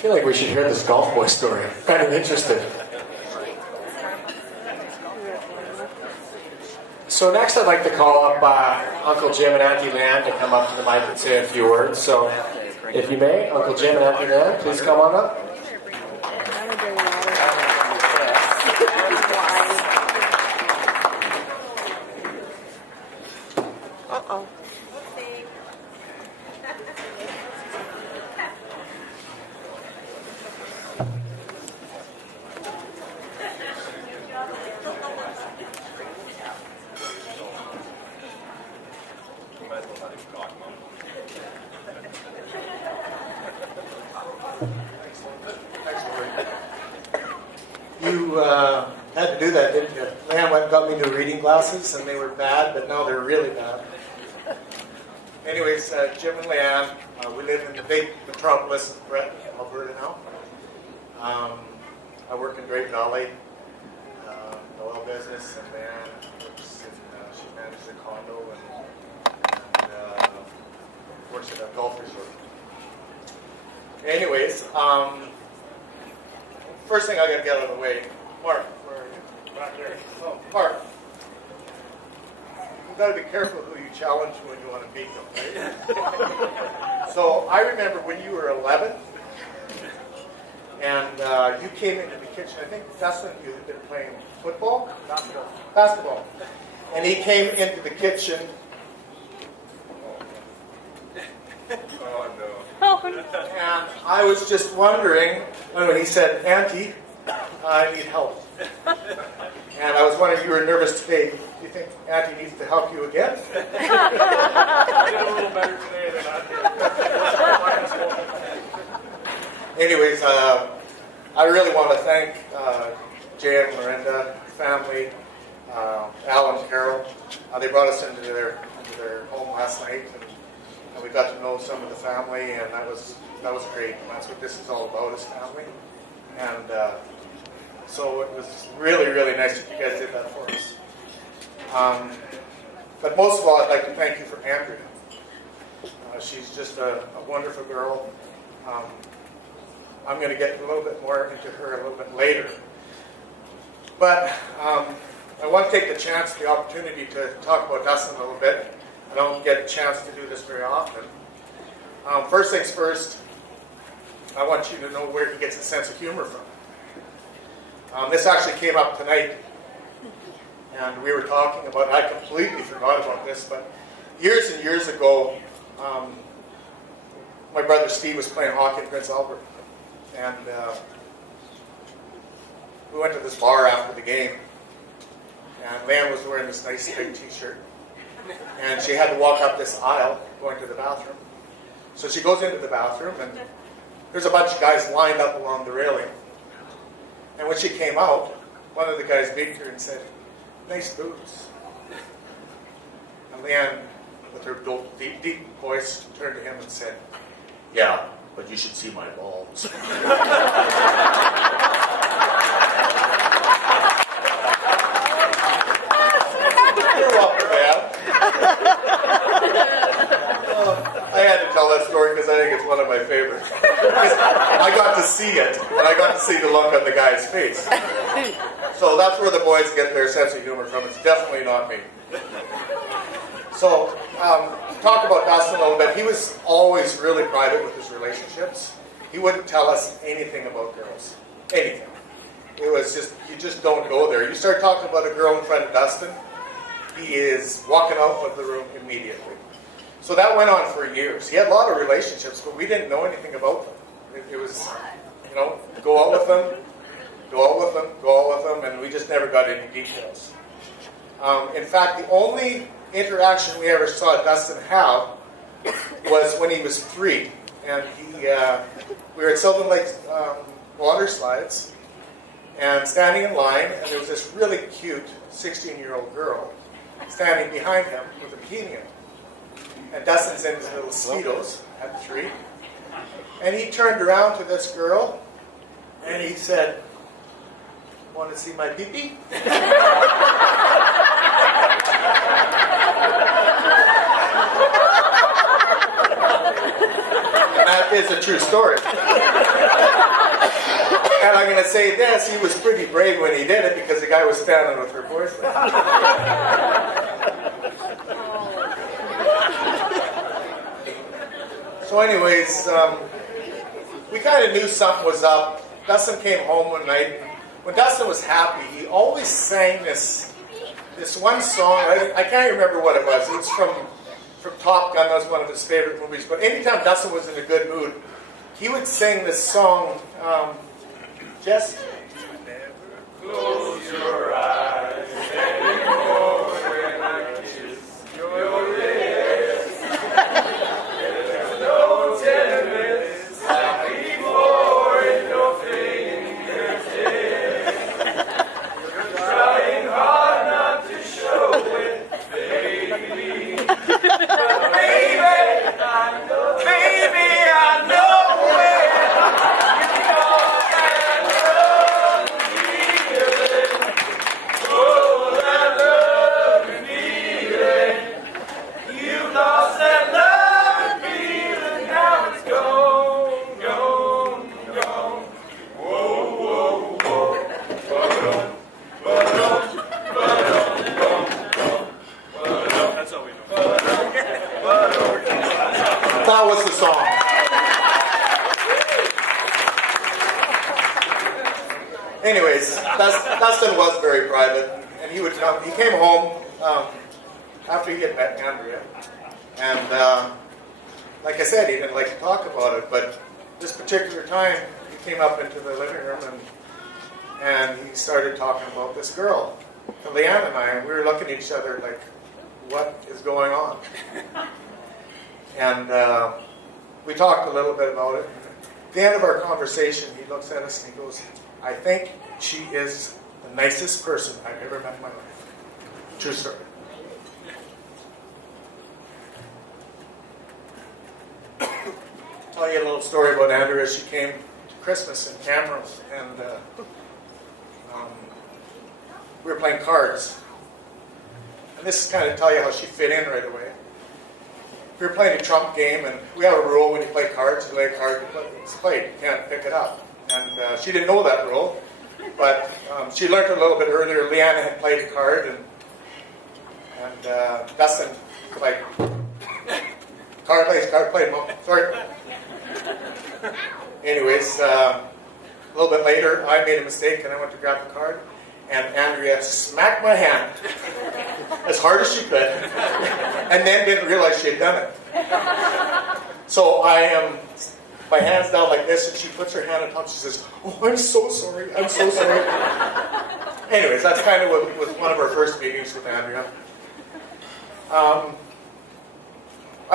feel like we should hear this golf boy story. I'm kind of interested. So next I'd like to call up Uncle Jim and Auntie Leanne to come up to the mic and say a few words. So if you may, Uncle Jim and Auntie Leanne, please come on up. Uh-oh. You had to do that, didn't you? Leanne went and got me new reading glasses, and they were bad, but now they're really bad. Anyways, Jim and Leanne, we live in the big metropolis of Brett, Alberta now. I work in Great Valley, the oil business, and Leanne works in, she manages a condo and works at a golf resort. Anyways, first thing I got to get out of the way, Mark, where are you? Back there. Oh, Mark. You've got to be careful who you challenge when you want to beat them, right? So I remember when you were 11, and you came into the kitchen. I think Dustin, you had been playing football? Basketball. And he came into the kitchen. Oh, no. And I was just wondering, when he said, Auntie, I need help. And I was wondering, you were nervous today. Do you think Auntie needs to help you again? I did a little better today than I did. Anyways, I really want to thank Jay and Miranda, family, Al and Carol. They brought us into their home last night, and we got to know some of the family, and that was great. And that's what this is all about, is family. And so it was really, really nice that you guys did that for us. But most of all, I'd like to thank you for Andrea. She's just a wonderful girl. I'm going to get a little bit more into her a little bit later. But I want to take the chance, the opportunity to talk about Dustin a little bit. I don't get a chance to do this very often. First things first, I want you to know where he gets a sense of humor from. This actually came up tonight, and we were talking about, I completely forgot about this, but years and years ago, my brother Steve was playing hockey in Prince Albert, and we went to this bar after the game, and Leanne was wearing this nice big t-shirt, and she had to walk up this aisle going to the bathroom. So she goes into the bathroom, and there's a bunch of guys lined up along the railing. And when she came out, one of the guys beat her and said, "Nice boobs." And Leanne, with her deep, deep voice, turned to him and said, "Yeah, but you should see my balls." You're welcome, man. I had to tell that story because I think it's one of my favorites. Because I got to see it, and I got to see the look on the guy's face. So that's where the boys get their sense of humor from. It's definitely not me. So, talk about Dustin a little bit. He was always really private with his relationships. He wouldn't tell us anything about girls. Anything. It was just, you just don't go there. You start talking about a girl in front of Dustin, he is walking out of the room immediately. So that went on for years. He had a lot of relationships, but we didn't know anything about them. It was, go out with them, go out with them, go out with them, and we just never got any details. In fact, the only interaction we ever saw Dustin have was when he was 3. And we were at Sylvan Lake water slides, and standing in line, and there was this really cute 16-year-old girl standing behind him with a bikini on. And Dustin's in his little Speedos at 3. And he turned around to this girl, and he said, "Want to see my pee-pee?" And that is a true story. And I'm going to say this, he was pretty brave when he did it because the guy was standing with her boyfriend. So anyways, we kind of knew something was up. Dustin came home one night. When Dustin was happy, he always sang this one song. I can't remember what it was. It was from Top Gun. That was one of his favorite movies. But anytime Dustin was in a good mood, he would sing this song, just Close your eyes anymore when I kiss your lips. There's no tenderness anymore in your fingertips. You're trying hard not to show it, baby. But baby, I know it. that was the song. Anyways, Dustin was very private, and he would come. He came home after he had met Andrea, and like I said, he didn't like to talk about it. But this particular time, he came up into the living room, and he started talking about this girl, Leanne and I, and we were looking at each other like, what is going on? And we talked a little bit about it. At the end of our conversation, he looks at us and he goes, I think she is the nicest person I've ever met in my life. True story. Tell you a little story about Andrea. She came to Christmas in Camrose, and we were playing cards. And this is kind of tell you how she fit in right away. We were playing a trump game, and we have a rule when you play cards, you lay a card, it's played, you can't pick it up. And she didn't know that rule, but she learned it a little bit earlier. Leanna had played a card, and Dustin was like, card played, Mom. Sorry. Anyways, a little bit later, I made a mistake, and I went to grab the card, and Andrea smacked my hand as hard as she could, and then didn't realize she had done it. So I am, my hand's down like this, and she puts her hand on top. She says, "Oh, I'm so sorry. I'm so sorry." Anyways, that's kind of what was one of our first meetings with Andrea. I've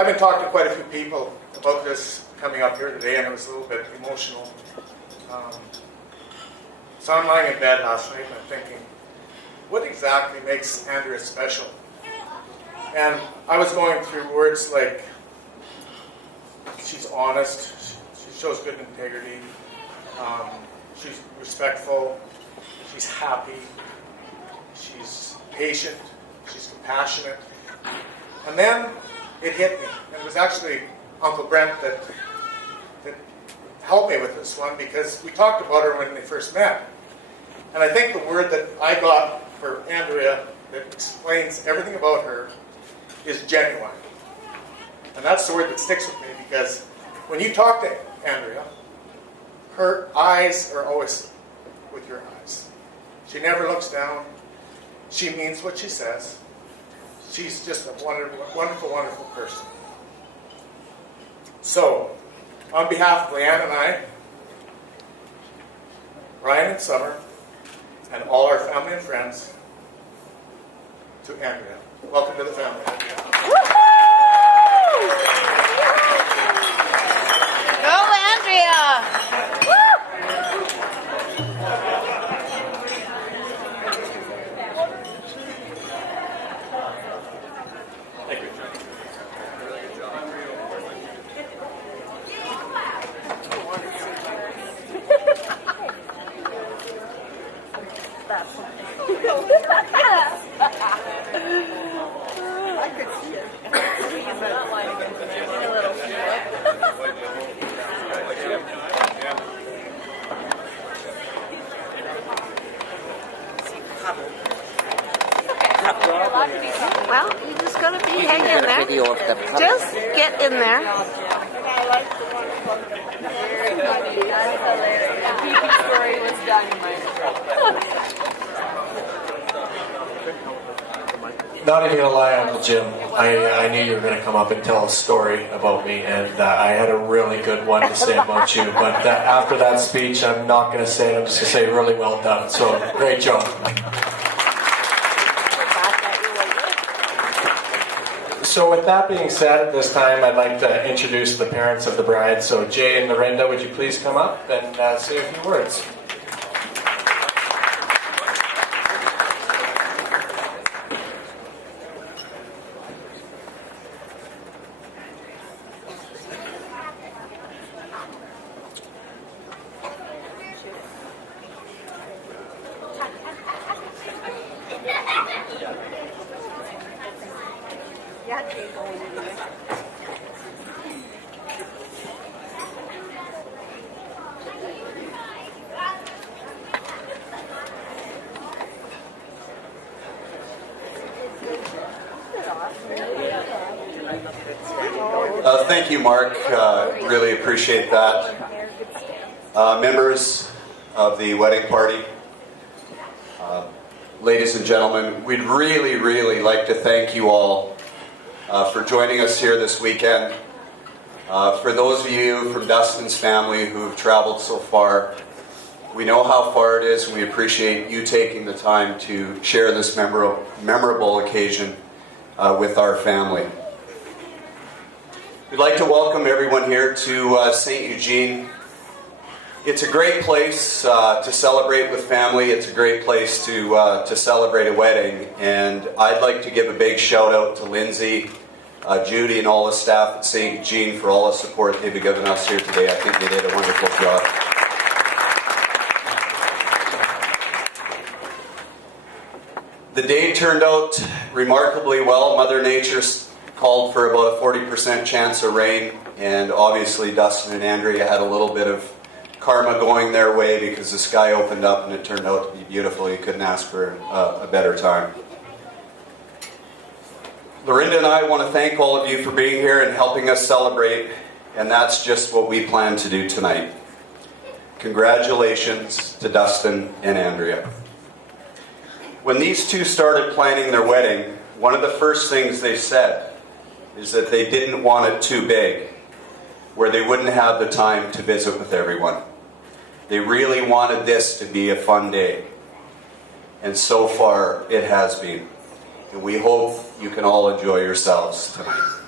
been talking to quite a few people about this coming up here today, and it was a little bit emotional. So I'm lying in bed last night, and I'm thinking, what exactly makes Andrea special? And I was going through words like, she's honest, she shows good integrity, she's respectful, she's happy, she's patient, she's compassionate. And then it hit me. And it was actually Uncle Brent that helped me with this one, because we talked about her when they first met. And I think the word that I got for Andrea that explains everything about her is genuine. And that's the word that sticks with me, because when you talk to Andrea, her eyes are always with your eyes. She never looks down. She means what she says. She's just a wonderful, wonderful, wonderful person. So, on behalf of Leanne and I, Ryan and Summer, and all our family and friends, to Andrea. Welcome to the family. Go, Andrea! Thank you. I could see it. He's not lying against me. Well, you just gotta be hang in there. Just get in there. I like the one from That's hilarious. The Kiki story was dynamite. Not even gonna lie, Uncle Jim. I knew you were gonna come up and tell a story about me, and I had a really good one to say about you. But after that speech, I'm not gonna say it. I'm just gonna say really well done. So great job. So with that being said, at this time, I'd like to introduce the parents of the bride. So Jay and Lorinda, would you please come up and say a few words? Thank you, Mark. Really appreciate that. Members of the wedding party, ladies and gentlemen, we'd really like to thank you all for joining us here this weekend. For those of you from Dustin's family who've traveled so far, we know how far it is, and we appreciate you taking the time to share this memorable occasion with our family. We'd like to welcome everyone here to St. Eugene. It's a great place to celebrate with family. It's a great place to celebrate a wedding. And I'd like to give a big shout out to Lindsay, Judy, and all the staff at St. Eugene for all the support they've given us here today. I think they did a wonderful job. The day turned out remarkably well. Mother Nature called for about a 40% chance of rain, and obviously Dustin and Andrea had a little bit of karma going their way because the sky opened up and it turned out to be beautiful. You couldn't ask for a better time. Lorinda and I want to thank all of you for being here and helping us celebrate, and that's just what we plan to do tonight. Congratulations to Dustin and Andrea. When these two started planning their wedding, one of the first things they said is that they didn't want it too big, where they wouldn't have the time to visit with everyone. They really wanted this to be a fun day. And so far, it has been. And we hope you can all enjoy yourselves tonight.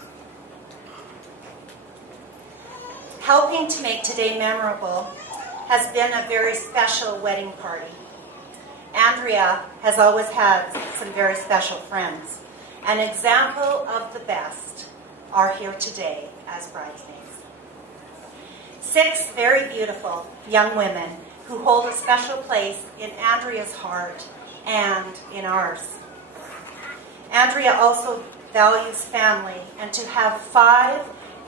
Helping to make today memorable has been a very special wedding party. Andrea has always had some very special friends. An example of the best are here today as bridesmaids. 6 very beautiful young women who hold a special place in Andrea's heart and in ours. Andrea also values family, and to have 5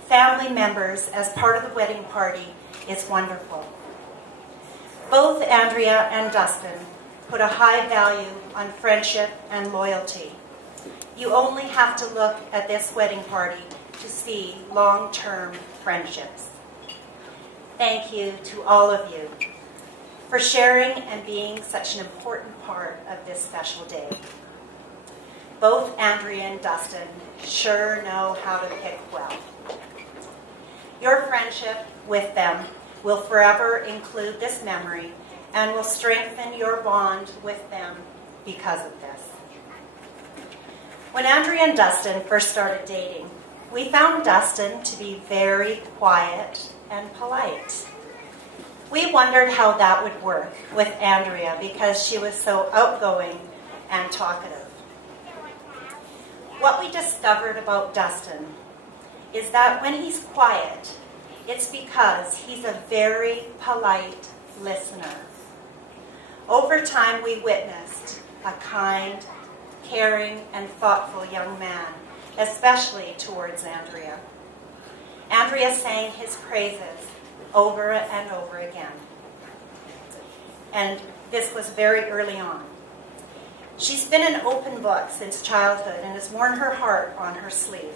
family members as part of the wedding party is wonderful. Both Andrea and Dustin put a high value on friendship and loyalty. You only have to look at this wedding party to see long-term friendships. Thank you to all of you for sharing and being such an important part of this special day. Both Andrea and Dustin sure know how to pick well. Your friendship with them will forever include this memory and will strengthen your bond with them because of this. When Andrea and Dustin first started dating, we found Dustin to be very quiet and polite. We wondered how that would work with Andrea because she was so outgoing and talkative. What we discovered about Dustin is that when he's quiet, it's because he's a very polite listener. Over time, we witnessed a kind, caring, and thoughtful young man, especially towards Andrea. Andrea sang his praises over and over again. And this was very early on. She's been an open book since childhood and has worn her heart on her sleeve.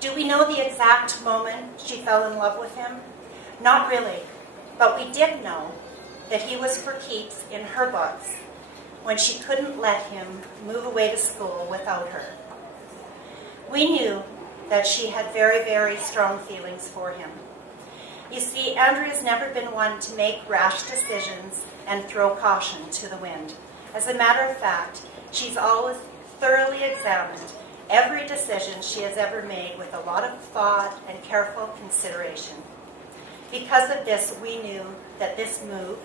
Do we know the exact moment she fell in love with him? Not really, but we did know that he was for keeps in her books when she couldn't let him move away to school without her. We knew that she had very, very strong feelings for him. You see, Andrea's never been one to make rash decisions and throw caution to the wind. As a matter of fact, she's always thoroughly examined every decision she has ever made with a lot of thought and careful consideration. Because of this, we knew that this move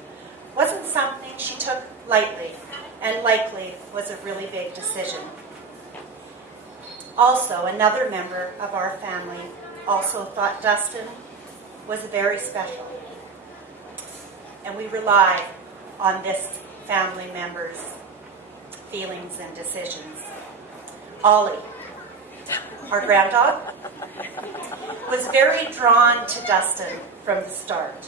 wasn't something she took lightly, and likely was a really big decision. Also, another member of our family also thought Dustin was very special. And we rely on this family member's feelings and decisions. Ollie, our grand dog, was very drawn to Dustin from the start.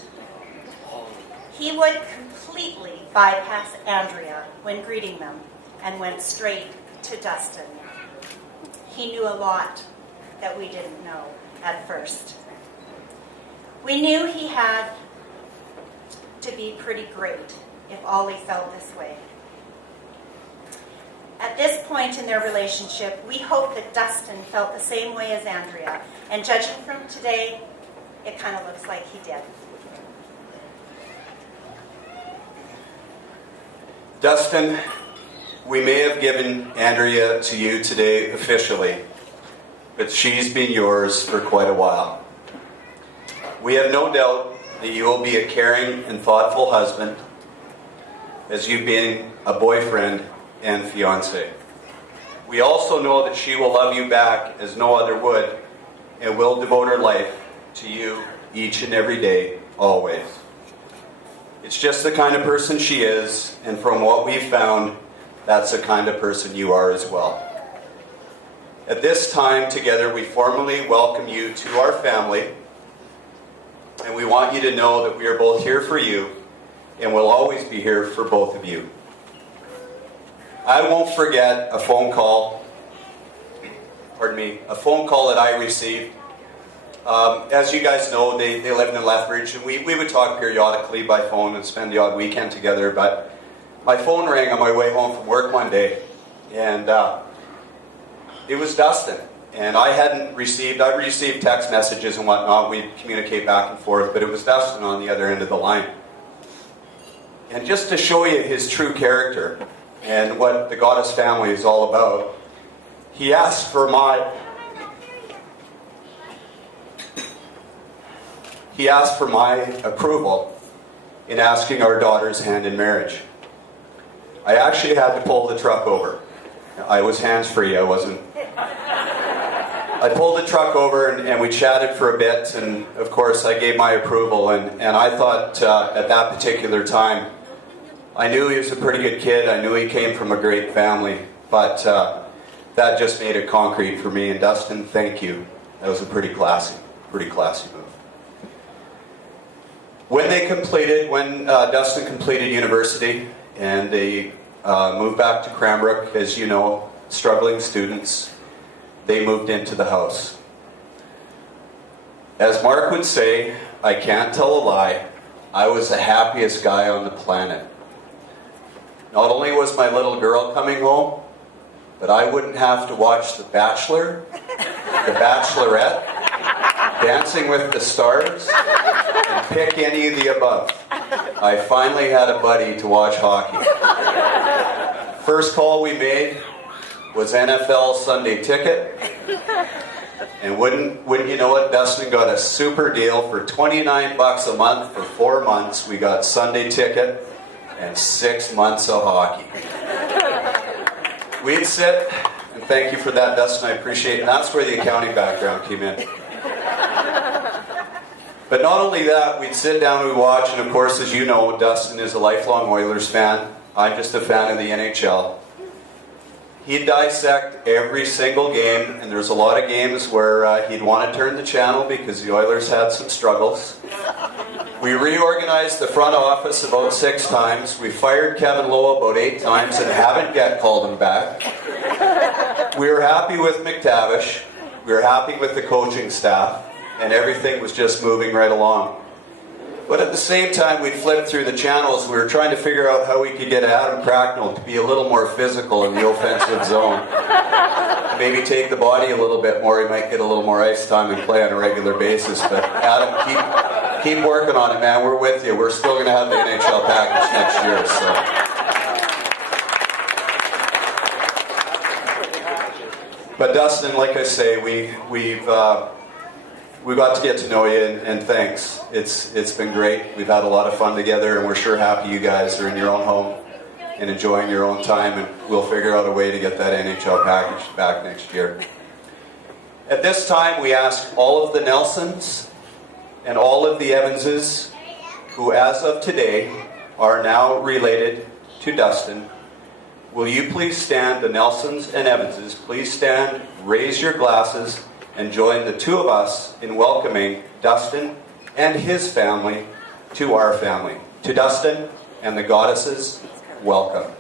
He would completely bypass Andrea when greeting them and went straight to Dustin. He knew a lot that we didn't know at first. We knew he had to be pretty great if Ollie felt this way. At this point in their relationship, we hope that Dustin felt the same way as Andrea, and judging from today, it kind of looks like he did. Dustin, we may have given Andrea to you today officially, but she's been yours for quite a while. We have no doubt that you will be a caring and thoughtful husband, as you've been a boyfriend and fiancé. We also know that she will love you back as no other would, and will devote her life to you each and every day, always. It's just the kind of person she is, and from what we've found, that's the kind of person you are as well. At this time together, we formally welcome you to our family, and we want you to know that we are both here for you, and will always be here for both of you. I won't forget a phone call that I received. As you guys know, they live in Lethbridge, and we would talk periodically by phone and spend the odd weekend together, but my phone rang on my way home from work one day, and it was Dustin. And I've received text messages and whatnot, we'd communicate back and forth, but it was Dustin on the other end of the line. And just to show you his true character and what the Goddess family is all about, he asked for my approval in asking our daughter's hand in marriage. I actually had to pull the truck over. I was hands-free, I pulled the truck over and we chatted for a bit, and of course I gave my approval, and I thought at that particular time, I knew he was a pretty good kid, I knew he came from a great family, but that just made it concrete for me. And Dustin, thank you. That was a pretty classy move. When Dustin completed university and they moved back to Cranbrook, as you know, struggling students, they moved into the house. As Mark would say, I can't tell a lie, I was the happiest guy on the planet. Not only was my little girl coming home, but I wouldn't have to watch The Bachelor, The Bachelorette, Dancing with the Stars, and pick any of the above. I finally had a buddy to watch hockey. First call we made was NFL Sunday Ticket. And wouldn't you know it, Dustin got a super deal for $29 a month for 4 months. We got Sunday Ticket and 6 months of hockey. We'd sit, and thank you for that, Dustin, I appreciate it. And that's where the accounting background came in. But not only that, we'd sit down, we'd watch, and of course, as you know, Dustin is a lifelong Oilers fan. I'm just a fan of the NHL. He'd dissect every single game, and there's a lot of games where he'd want to turn the channel because the Oilers had some struggles. We reorganized the front office about 6 times. We fired Kevin Lowe about 8 times and haven't yet called him back. We were happy with McTavish. We were happy with the coaching staff. And everything was just moving right along. But at the same time, we'd flipped through the channels. We were trying to figure out how we could get Adam Cracknell to be a little more physical in the offensive zone. Maybe take the body a little bit more. He might get a little more ice time and play on a regular basis. But Adam, keep working on it, man. We're with you. We're still going to have the NHL package next year. So. But Dustin, like I say, we got to get to know you, and thanks. It's been great. We've had a lot of fun together, and we're sure happy you guys are in your own home and enjoying your own time, and we'll figure out a way to get that NHL package back next year. At this time, we ask all of the Nelsons and all of the Evanses, who as of today are now related to Dustin, will you please stand, the Nelsons and Evanses, please stand, raise your glasses, and join the two of us in welcoming Dustin and his family to our family. To Dustin and the Goddesses, welcome.